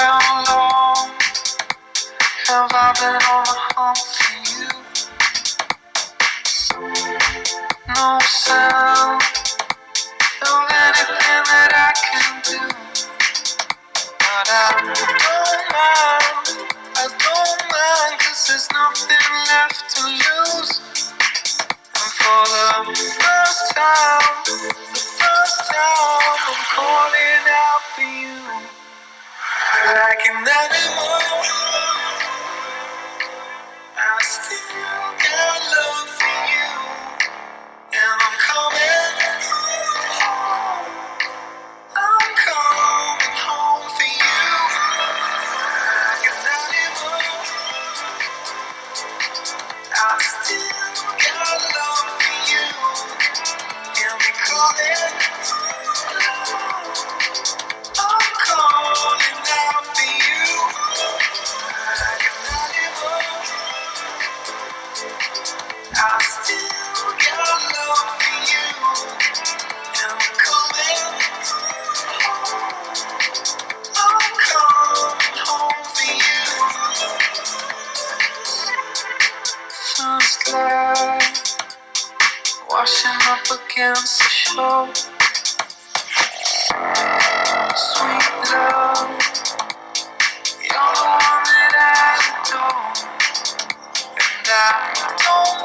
How long have I been on the hunt for you? No sound of anything that I can do. But I don't mind, 'cause there's nothing left to lose. And for the first time, I'm calling out for you. Like an animal, I still got love for you. And I'm coming home. I'm coming home for you. Like an animal, I still got love for you. And we calling home. I'm calling out for you. Like an animal, I still got love for you. And we're coming home. I'm coming home for you. First light washing up against the shore. Sweet love, you're the one that I adore. And I don't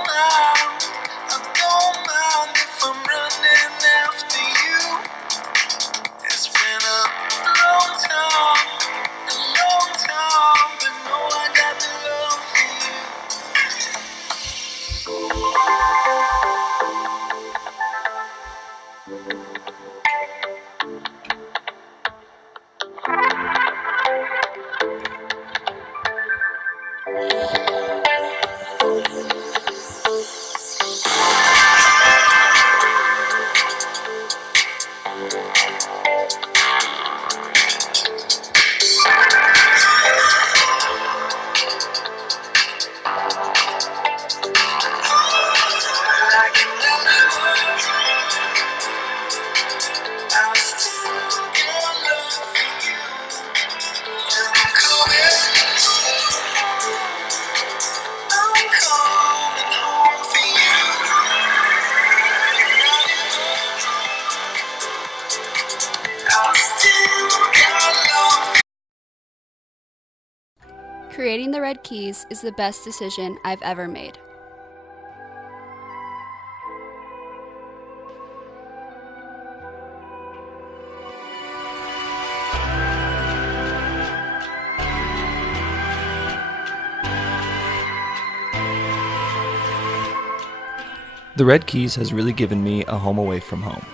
mind if I'm running after you. It's been a long time, but no, I got the love for you. Like an animal, I still got love for you. And I'm coming home for you. I still got love. Creating the Red Keys is the best decision I've ever made. The Red Keys has really given me a home away from home.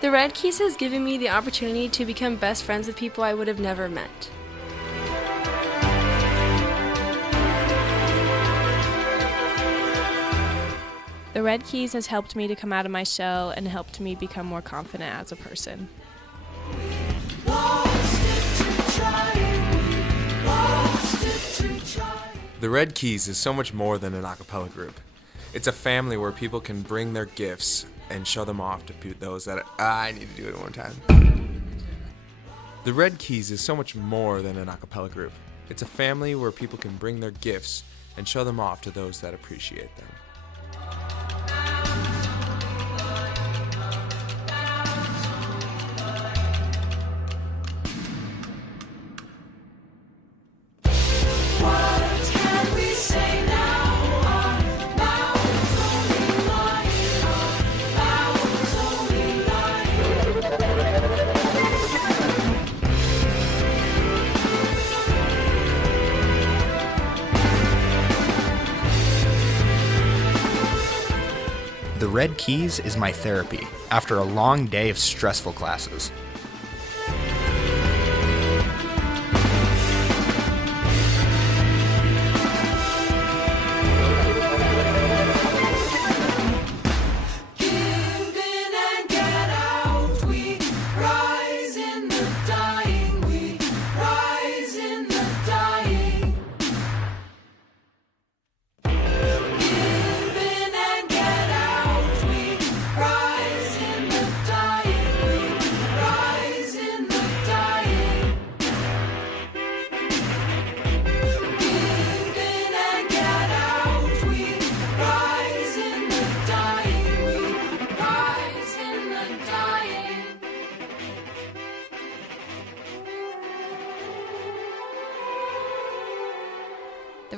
The Red Keys has given me the opportunity to become best friends with people I would have never met. The Red Keys has helped me to come out of my shell and helped me become more confident as a person. The Red Keys is so much more than an a cappella group. It's a family where people can bring their gifts and show them off to those that I need to do it one time. The Red Keys is so much more than an a cappella group. It's a family where people can bring their gifts and show them off to those that appreciate them. The Red Keys is my therapy after a long day of stressful classes.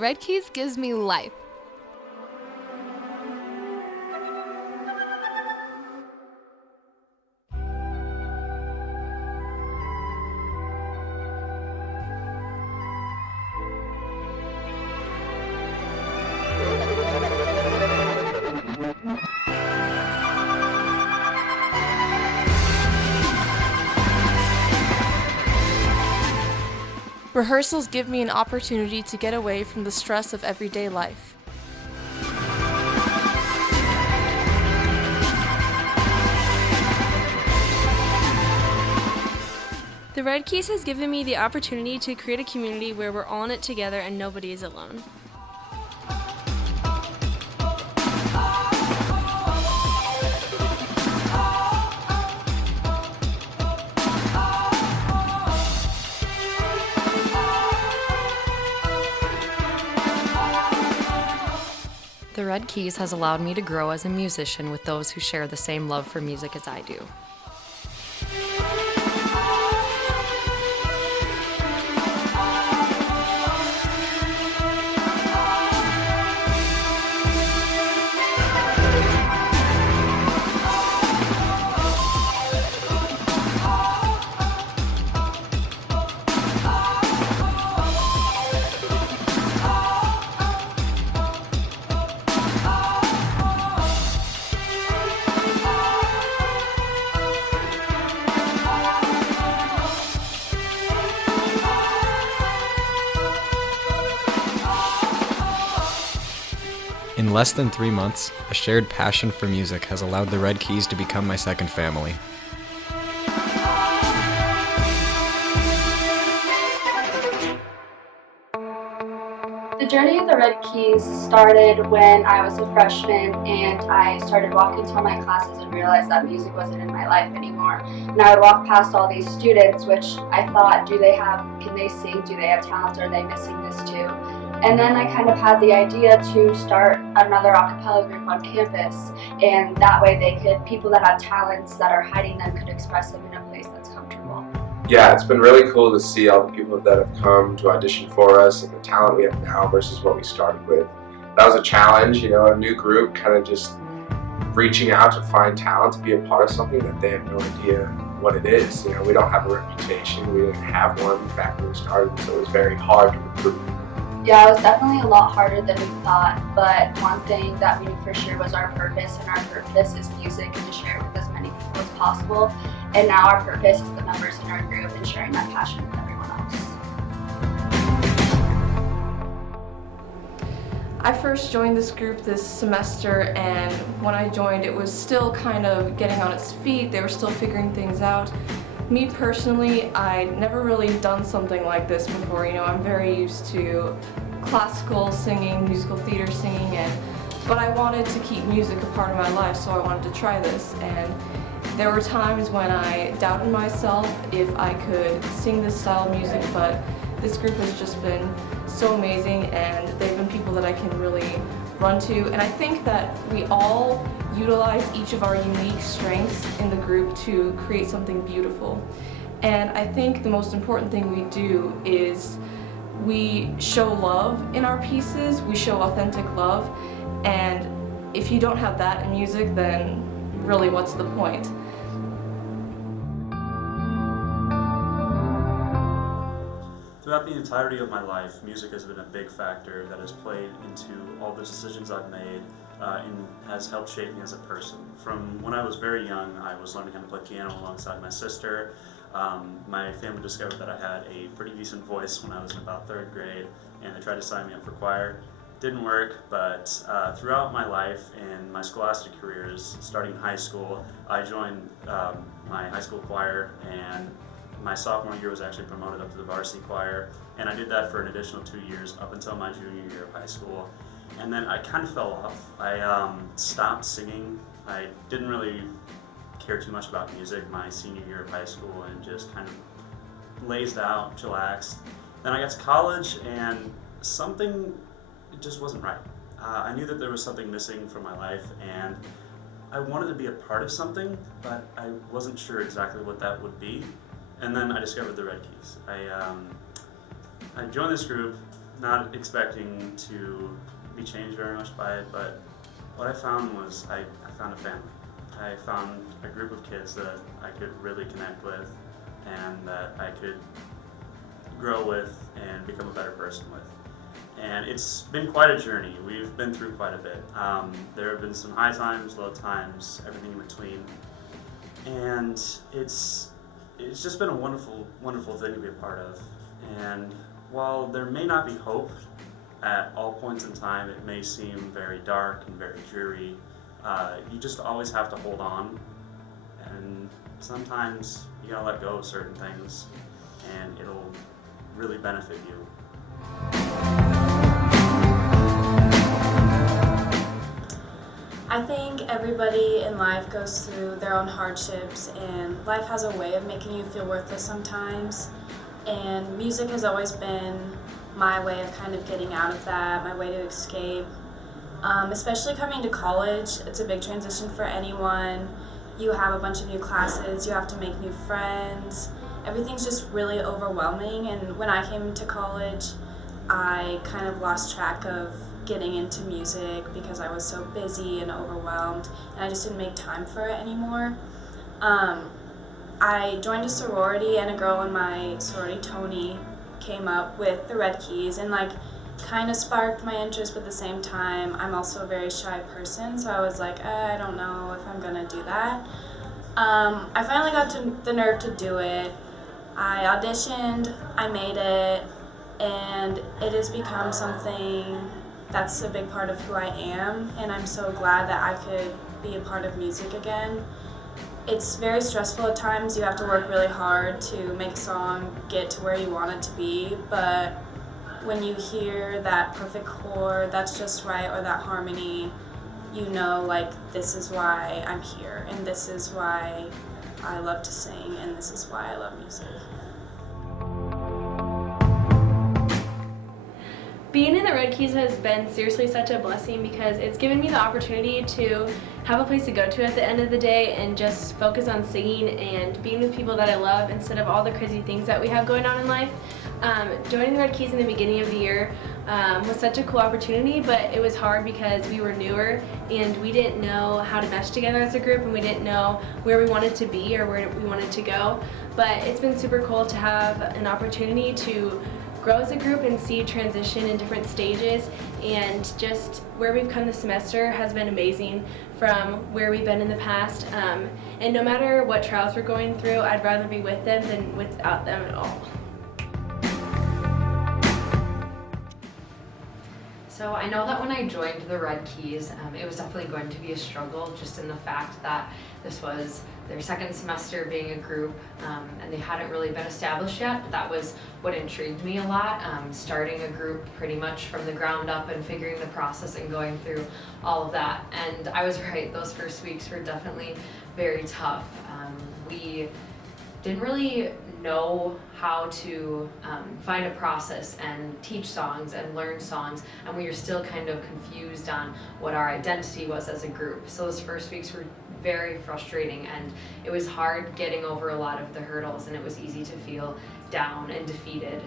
Red Keys gives me life. Rehearsals give me an opportunity to get away from the stress of everyday life. The Red Keys has given me the opportunity to create a community where we're all in it together and nobody is alone. The Red Keys has allowed me to grow as a musician with those who share the same love for music as I do. In less than 3 months, a shared passion for music has allowed the Red Keys to become my second family. The journey of the Red Keys started when I was a freshman and I started walking to all my classes and realized that music wasn't in my life anymore. And I would walk past all these students, which I thought, can they sing, do they have talent, are they missing this too? And then I kind of had the idea to start another a cappella group on campus, and that way people that have talents that are hiding them could express them in a place that's comfortable. Yeah, it's been really cool to see all the people that have come to audition for us and the talent we have now versus what we started with. That was a challenge, a new group, kind of just reaching out to find talent to be a part of something that they have no idea what it is. We don't have a reputation, we didn't have one back when we started, so it was very hard to recruit. Yeah, it was definitely a lot harder than we thought, but one thing that we knew for sure was our purpose, and our purpose is music and to share it with as many people as possible. And now our purpose is the members in our group and sharing that passion with everyone else. I first joined this group this semester, and when I joined it was still kind of getting on its feet. They were still figuring things out. Me personally, I'd never really done something like this before. I'm very used to classical singing, musical theater singing, but I wanted to keep music a part of my life, so I wanted to try this. And there were times when I doubted myself if I could sing this style of music, but this group has just been so amazing, and they've been people that I can really run to. And I think that we all utilize each of our unique strengths in the group to create something beautiful. And I think the most important thing we do is we show love in our pieces, we show authentic love, and if you don't have that in music, then really what's the point? Throughout the entirety of my life, music has been a big factor that has played into all the decisions I've made and has helped shape me as a person. From when I was very young, I was learning how to play piano alongside my sister. My family discovered that I had a pretty decent voice when I was in about 3rd grade, and they tried to sign me up for choir. Didn't work, but throughout my life and my scholastic careers, starting in high school, I joined my high school choir, and my sophomore year was actually promoted up to the varsity choir, and I did that for an additional 2 years up until my junior year of high school. And then I kind of fell off. I stopped singing. I didn't really care too much about music my senior year of high school and just kind of lazed out, chillaxed. Then I got to college and something just wasn't right. I knew that there was something missing from my life, and I wanted to be a part of something, but I wasn't sure exactly what that would be. And then I discovered the Red Keys. I joined this group not expecting to be changed very much by it, but what I found was I found a family. I found a group of kids that I could really connect with and that I could grow with and become a better person with. And it's been quite a journey. We've been through quite a bit. There have been some high times, low times, everything in between. And it's just been a wonderful, wonderful thing to be a part of. And while there may not be hope at all points in time, it may seem very dark and very dreary. You just always have to hold on, and sometimes you gotta let go of certain things, and it'll really benefit you. I think everybody in life goes through their own hardships, and life has a way of making you feel worthless sometimes, and music has always been my way of kind of getting out of that, my way to escape. Especially coming to college, it's a big transition for anyone. You have a bunch of new classes, you have to make new friends. Everything's just really overwhelming, and when I came to college, I kind of lost track of getting into music because I was so busy and overwhelmed, and I just didn't make time for it anymore. I joined a sorority, and a girl in my sorority, Tony, came up with the Red Keys and kind of sparked my interest, but at the same time I'm also a very shy person, so I was like, I don't know if I'm gonna do that. I finally got the nerve to do it. I auditioned, I made it, and it has become something that's a big part of who I am, and I'm so glad that I could be a part of music again. It's very stressful at times. You have to work really hard to make a song get to where you want it to be, but when you hear that perfect chord that's just right, or that harmony, you know, this is why I'm here, and this is why I love to sing, and this is why I love music. Being in the Red Keys has been seriously such a blessing because it's given me the opportunity to have a place to go to at the end of the day and just focus on singing and being with people that I love instead of all the crazy things that we have going on in life. Joining the Red Keys in the beginning of the year was such a cool opportunity, but it was hard because we were newer and we didn't know how to mesh together as a group, and we didn't know where we wanted to be or where we wanted to go. But it's been super cool to have an opportunity to grow as a group and see transition in different stages, and just where we've come this semester has been amazing from where we've been in the past. And no matter what trials we're going through, I'd rather be with them than without them at all. So I know that when I joined the Red Keys, it was definitely going to be a struggle, just in the fact that this was their second semester being a group, and they hadn't really been established yet, but that was what intrigued me a lot, starting a group pretty much from the ground up and figuring the process and going through all of that. And I was right, those first weeks were definitely very tough. We didn't really know how to find a process and teach songs and learn songs, and we were still kind of confused on what our identity was as a group. So those first weeks were very frustrating, and it was hard getting over a lot of the hurdles, and it was easy to feel down and defeated.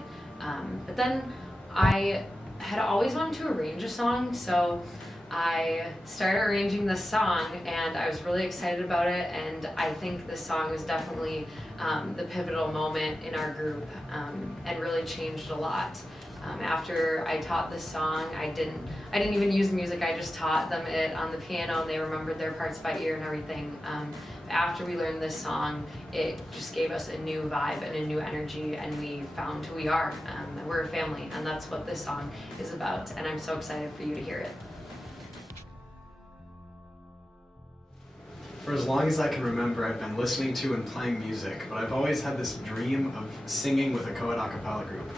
But then I had always wanted to arrange a song, so I started arranging this song, and I was really excited about it, and I think this song was definitely the pivotal moment in our group, and really changed a lot. After I taught this song, I didn't even use music, I just taught them it on the piano, and they remembered their parts by ear and everything. After we learned this song, it just gave us a new vibe and a new energy, and we found who we are. We're a family, and that's what this song is about, and I'm so excited for you to hear it. For as long as I can remember, I've been listening to and playing music, but I've always had this dream of singing with a co-ed a cappella group.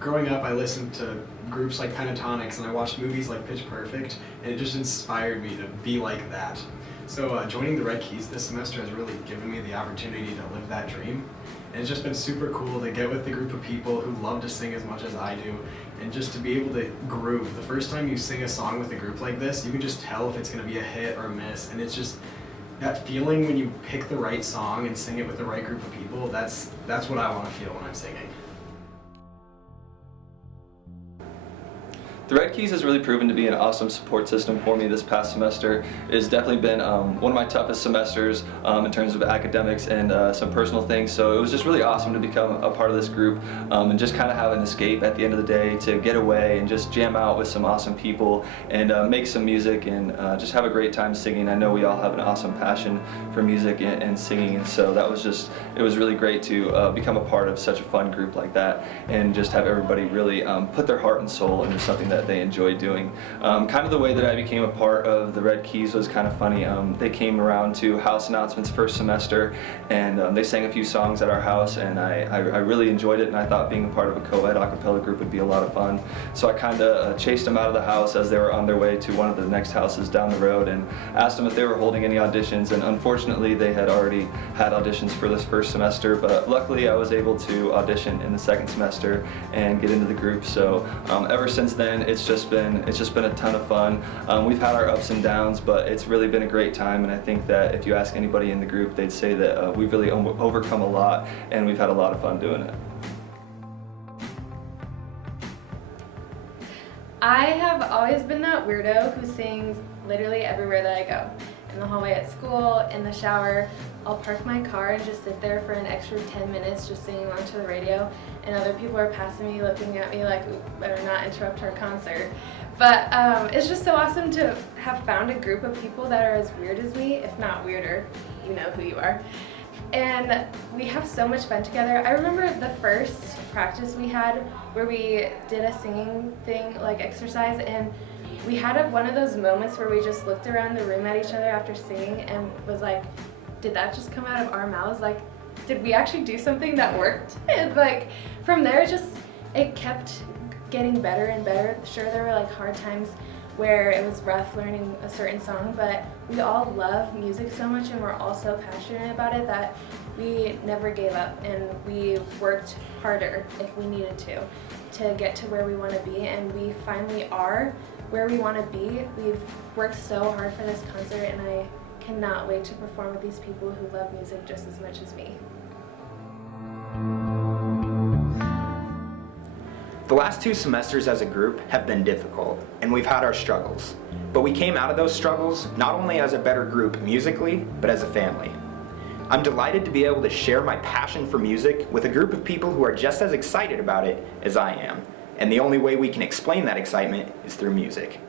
Growing up, I listened to groups like Pentatonix, and I watched movies like Pitch Perfect, and it just inspired me to be like that. So joining the Red Keys this semester has really given me the opportunity to live that dream. And it's just been super cool to get with the group of people who love to sing as much as I do, and just to be able to groove. The first time you sing a song with a group like this, you can just tell if it's going to be a hit or a miss, and it's just that feeling when you pick the right song and sing it with the right group of people, that's what I want to feel when I'm singing. The Red Keys has really proven to be an awesome support system for me this past semester. It has definitely been one of my toughest semesters in terms of academics and some personal things, so it was just really awesome to become a part of this group and just kind of have an escape at the end of the day to get away and just jam out with some awesome people and make some music and just have a great time singing. I know we all have an awesome passion for music and singing, and so that was just, it was really great to become a part of such a fun group like that and just have everybody really put their heart and soul into something that they enjoy doing. Kind of the way that I became a part of the Red Keys was kind of funny. They came around to house announcements first semester and they sang a few songs at our house, and I really enjoyed it, and I thought being a part of a co-ed a cappella group would be a lot of fun. So I kind of chased them out of the house as they were on their way to one of the next houses down the road and asked them if they were holding any auditions, and unfortunately they had already had auditions for this first semester, but luckily I was able to audition in the second semester and get into the group. So ever since then it's just been a ton of fun. We've had our ups and downs, but it's really been a great time, and I think that if you ask anybody in the group, they'd say that we've really overcome a lot and we've had a lot of fun doing it. I have always been that weirdo who sings literally everywhere that I go. In the hallway at school, in the shower. I'll park my car and just sit there for an extra 10 minutes just singing along to the radio, and other people are passing me looking at me like, "Ooh, better not interrupt our concert." But it's just so awesome to have found a group of people that are as weird as me, if not weirder. You know who you are. And we have so much fun together. I remember the first practice we had where we did a singing thing, like exercise, and we had one of those moments where we just looked around the room at each other after singing and was like, did that just come out of our mouths? Like, did we actually do something that worked? And like, from there, it kept getting better and better. Sure, there were like hard times where it was rough learning a certain song, but we all love music so much and we're all so passionate about it that we never gave up, and we worked harder if we needed to get to where we want to be, and we finally are where we want to be. We've worked so hard for this concert, and I cannot wait to perform with these people who love music just as much as me. The last 2 semesters as a group have been difficult, and we've had our struggles. But we came out of those struggles not only as a better group musically, but as a family. I'm delighted to be able to share my passion for music with a group of people who are just as excited about it as I am. And the only way we can explain that excitement is through music.